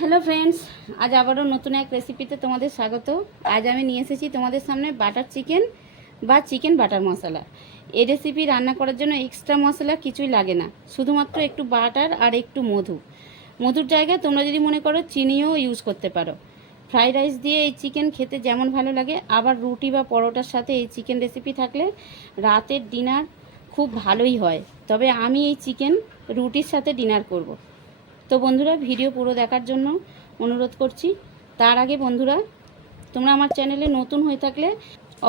Hello friends, আজ আবারও নতুন এক রেসিপিতে তোমাদের স্বাগত। আজ আমি নিয়ে এসেছি তোমাদের সামনে বাটার চিকেন বা চিকেন বাটার মশলা। এই রেসিপি রান্না করার জন্য এক্সট্রা মশলা কিছুই লাগে না, শুধুমাত্র একটু বাটার আর একটু মধুর জায়গায় তোমরা যদি মনে করো চিনিও ইউজ করতে পারো। ফ্রাইড রাইস দিয়ে এই চিকেন খেতে যেমন ভালো লাগে, আবার রুটি বা পরোটার সাথে এই চিকেন রেসিপি থাকলে রাতের ডিনার খুব ভালোই হয়। তবে আমি এই চিকেন রুটির সাথে ডিনার করব। তো বন্ধুরা, ভিডিও পুরো দেখার জন্য অনুরোধ করছি। তার আগে বন্ধুরা, তোমরা আমার চ্যানেলে নতুন হয়ে থাকলে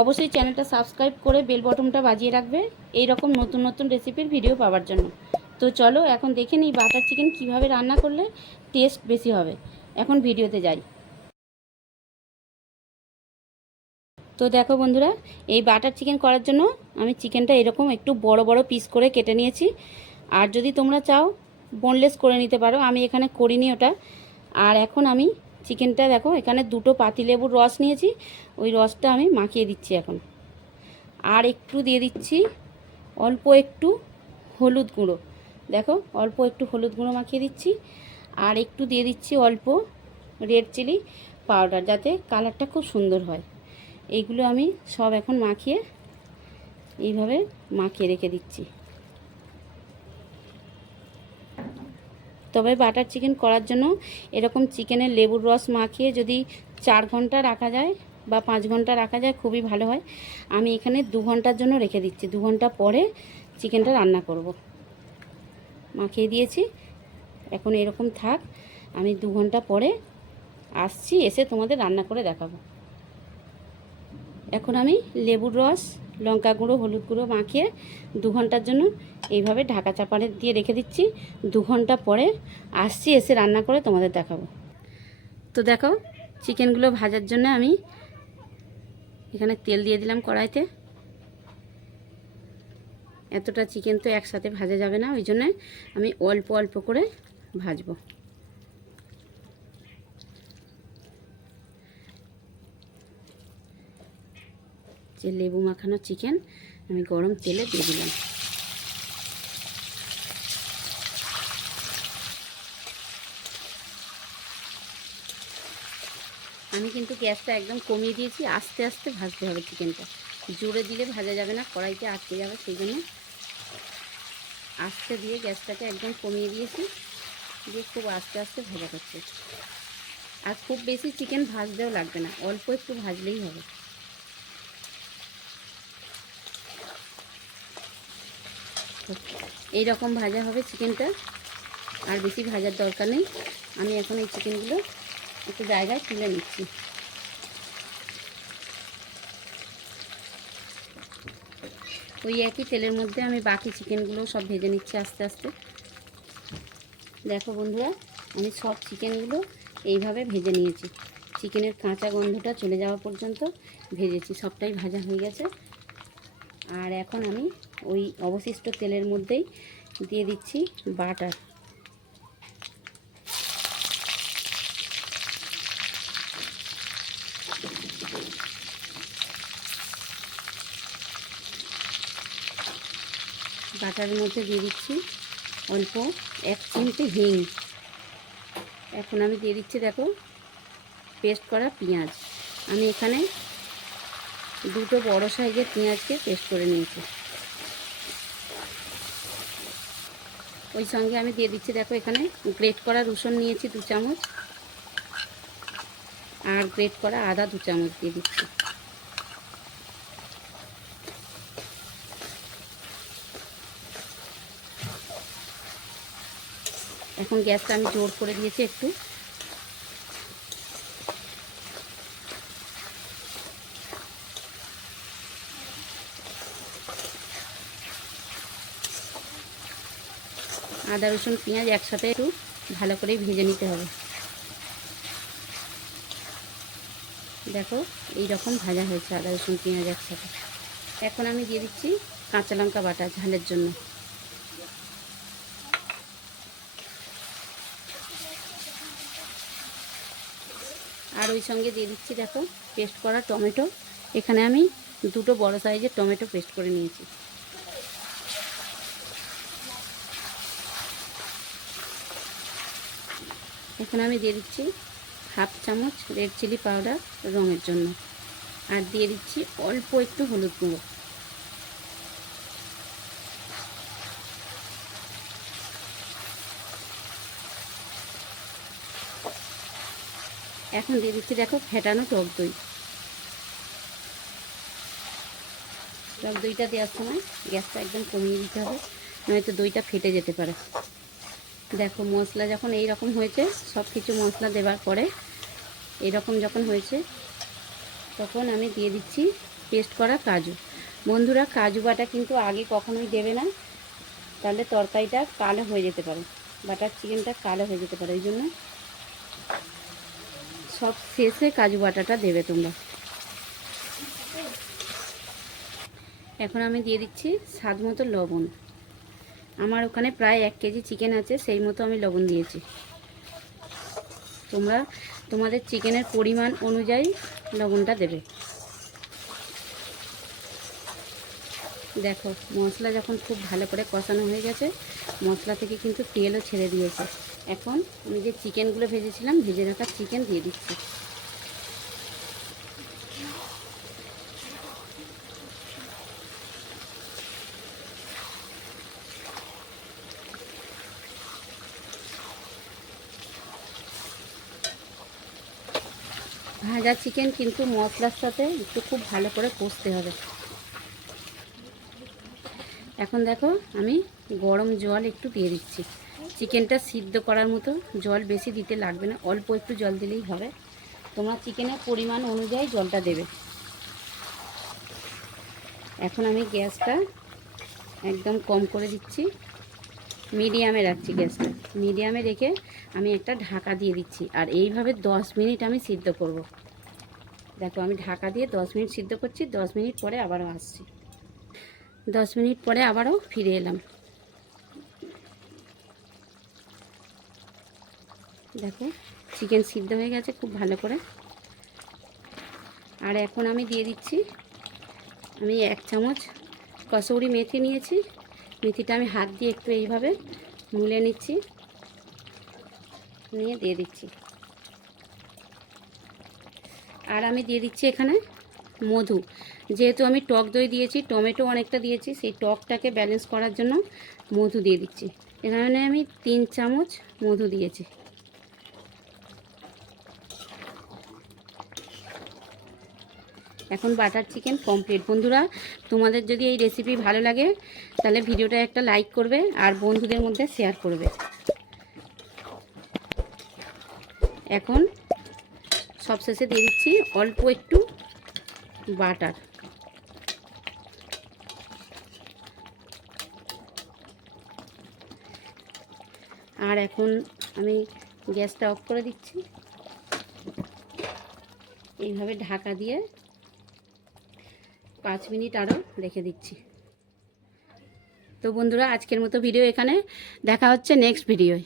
অবশ্যই চ্যানেলটা সাবস্ক্রাইব করে বেল বটনটা বাজিয়ে রাখবে এই রকম নতুন নতুন রেসিপির ভিডিও পাওয়ার জন্য। তো চলো এখন দেখে নিই বাটার চিকেন কিভাবে রান্না করলে টেস্ট বেশি হবে। এখন ভিডিওতে যাই। তো দেখো বন্ধুরা, এই বাটার চিকেন করার জন্য আমি চিকেনটা এরকম একটু বড় বড় পিস করে কেটে নিয়েছি। আর যদি তোমরা চাও বোনলেস করে নিতে পারো, আমি এখানে করিনি ওটা। আর এখন আমি চিকেনটা দেখো এখানে দুটো পাতিলেবুর রস নিয়েছি, ওই রসটা আমি মাখিয়ে দিচ্ছি এখন। আর একটু দিয়ে দিচ্ছি অল্প একটু হলুদ গুঁড়ো, দেখো অল্প একটু হলুদ গুঁড়ো মাখিয়ে দিচ্ছি। আর একটু দিয়ে দিচ্ছি অল্প রেড চিলি পাউডার, যাতে কালারটা খুব সুন্দর হয়। এইগুলো আমি সব এখন মাখিয়ে এইভাবে মাখিয়ে রেখে দিচ্ছি। তবে বাটার চিকেন করার জন্য এরকম চিকেনের লেবুর রস মাখিয়ে যদি 4 ঘন্টা রাখা যায় বা 5 ঘন্টা রাখা যায় খুবই ভালো হয়। আমি এখানে 2 ঘন্টার জন্য রেখে দিচ্ছি, 2 ঘন্টা পরে চিকেনটা রান্না করব। মাখিয়ে দিয়েছি, এখন এরকম থাক। আমি 2 ঘন্টা পরে আসছি, এসে তোমাদের রান্না করে দেখাবো। এখন আমি লেবুর রস, লঙ্কা গুঁড়ো, হলুদ গুঁড়ো মাখিয়ে 2 ঘন্টার জন্য এইভাবে ঢাকা চাপানে দিয়ে রেখে দিচ্ছি। 2 ঘন্টা পরে আসছি, এসে রান্না করে তোমাদের দেখাবো। তো দেখো, চিকেনগুলো ভাজার জন্য আমি এখানে তেল দিয়ে দিলাম কড়াইতে। এতটা চিকেন তো একসাথে ভাজা যাবে না, ওই জন্য আমি অল্প অল্প করে ভাজবো। যে লেবু মাখানো চিকেন আমি গরম তেলে দিয়ে দিলাম। আমি কিন্তু গ্যাসটা একদম কমিয়ে দিয়েছি, আস্তে আস্তে ভাজতে হবে চিকেনটা। জোরে দিলে ভাজা যাবে না, কড়াইতে আটকে যাবে, সেই জন্য আস্তে দিয়ে গ্যাসটাকে একদম কমিয়ে দিয়েছি, দিয়ে খুব আস্তে আস্তে ভাজা করছে। আর খুব বেশি চিকেন ভাজতেও লাগবে না, অল্প একটু ভাজলেই হবে। এই রকম ভাজা হবে চিকেনটা, আর বেশি ভাজার দরকার নেই। আমি এখন এই চিকেনগুলো একটু জায়গায় তুলে নিচ্ছি। ওই একই তেলের মধ্যে আমি বাকি চিকেনগুলো সব ভেজে নিচ্ছি আস্তে আস্তে। দেখো বন্ধুরা, আমি সব চিকেনগুলো এইভাবে ভেজে নিয়েছি। চিকেনের কাঁচা গন্ধটা চলে যাওয়া পর্যন্ত ভেজেছি, সবটাই ভাজা হয়ে গেছে। আর এখন আমি ওই অবশিষ্ট তেলের মধ্যেই দিয়ে দিচ্ছি বাটার। বাটারের মধ্যে দিয়ে দিচ্ছি অল্প 1 চিমটে হিং। এখন আমি দিয়ে দিচ্ছি দেখো পেস্ট করা পেঁয়াজ। আমি এখানে দুটো বড় সাইজের পেঁয়াজকে পেস্ট করে নিয়েছি। ওই সঙ্গে আমি দিয়ে দিচ্ছি দেখো এখানে গ্রেট করা রসুন নিয়েছি 2 চামচ, আর গ্রেট করা আদা 2 চামচ দিয়ে দিচ্ছি। এখন গ্যাসটা আমি জোর করে দিয়েছি একটু। আদা রসুন পেঁয়াজ একসাথে একটু ভালো করে ভেজে নিতে হবে। দেখো এই রকম ভাজা হয়েছে আদা রসুন পেঁয়াজ একসাথে। এখন আমি দিয়ে দিচ্ছি কাঁচা লঙ্কা বাটা ঝালের জন্য। আর ওই সঙ্গে দিয়ে দিচ্ছি দেখো পেস্ট করা টমেটো। এখানে আমি দুটো বড় সাইজের টমেটো পেস্ট করে নিয়েছি। এখন আমি দিয়ে দিচ্ছি 1/2 চামচ রেড চিলি পাউডার রঙের জন্য, আর দিয়ে দিচ্ছি অল্প একটু হলুদ গুঁড়ো। এখন দিয়ে দিচ্ছি দেখো ফেটানো টক দই। টক দইটা দেওয়ার সময় গ্যাসটা একদম কমিয়ে দিতে হবে, নয়তো দইটা ফেটে যেতে পারে। দেখো মশলা যখন এই রকম হয়েছে, সব কিছু মশলা দেওয়ার পরে এইরকম যখন হয়েছে, তখন আমি দিয়ে দিচ্ছি পেস্ট করা কাজু। বন্ধুরা, কাজু বাটা কিন্তু আগে কখনোই দেবে না, তাহলে তরকারিটা কালো হয়ে যেতে পারে, বাটার চিকেনটা কালো হয়ে যেতে পারে। ওই জন্য সব শেষে কাজু বাটাটা দেবে তোমরা। এখন আমি দিয়ে দিচ্ছি স্বাদ মতো লবণ। আমার ওখানে প্রায় 1 কেজি চিকেন আছে, সেই মতো আমি লবণ দিয়েছি। তোমরা তোমাদের চিকেনের পরিমাণ অনুযায়ী লবণটা দেবে। দেখো মশলা যখন খুব ভালো করে কষানো হয়ে গেছে, মশলা থেকে কিন্তু তেলও ছেড়ে দিয়েছে। এখন আমি যে চিকেনগুলো ভেজেছিলাম, ভেজে রাখা চিকেন দিয়ে দিচ্ছি। ভাজা চিকেন কিন্তু মশলার সাথে একটু খুব ভালো করে কষতে হবে। এখন দেখো আমি গরম জল একটু দিয়ে দিচ্ছি। চিকেনটা সিদ্ধ করার মতো জল বেশি দিতে লাগবে না, অল্প একটু জল দিলেই হবে। তোমরা চিকেনের পরিমাণ অনুযায়ী জলটা দেবে। এখন আমি গ্যাসটা একদম কম করে দিচ্ছি, মিডিয়ামে রাখছি গ্যাসটা। মিডিয়ামে রেখে আমি একটা ঢাকা দিয়ে দিচ্ছি, আর এইভাবে 10 মিনিট আমি সিদ্ধ করব। দেখো আমি ঢাকা দিয়ে 10 মিনিট সিদ্ধ করছি। 10 মিনিট পরে আবারও আসছি। 10 মিনিট পরে আবারও ফিরে এলাম। দেখো চিকেন সিদ্ধ হয়ে গেছে খুব ভালো করে। আর এখন আমি দিয়ে দিচ্ছি, আমি 1 চামচ কসুরি মেথি নিয়েছি। মেথিটা আমি হাত দিয়ে একটু এইভাবে মুলে নিচ্ছি, নিয়ে দিয়ে দিচ্ছি। আর আমি দিয়ে দিচ্ছি এখানে মধু। যেহেতু আমি টক দই দিয়েছি, টমেটো অনেকটা দিয়েছি, সেই টকটাকে ব্যালেন্স করার জন্য মধু দিয়ে দিচ্ছি। এখানে আমি 3 চামচ মধু দিয়েছি। এখন বাটার চিকেন কমপ্লিট। বন্ধুরা, তোমাদের যদি এই রেসিপি ভালো লাগে তাহলে ভিডিওটা একটা লাইক করবে আর বন্ধুদের মধ্যে শেয়ার করবে। এখন সবশেষে দিয়ে দিচ্ছি অল্প একটু বাটার। আর এখন আমি গ্যাসটা অফ করে দিচ্ছি, এইভাবে ঢাকা দিয়ে 5 মিনিট আরও রেখে দিচ্ছি। তো বন্ধুরা, আজকের মতো ভিডিও এখানে, দেখা হচ্ছে নেক্সট ভিডিওয়।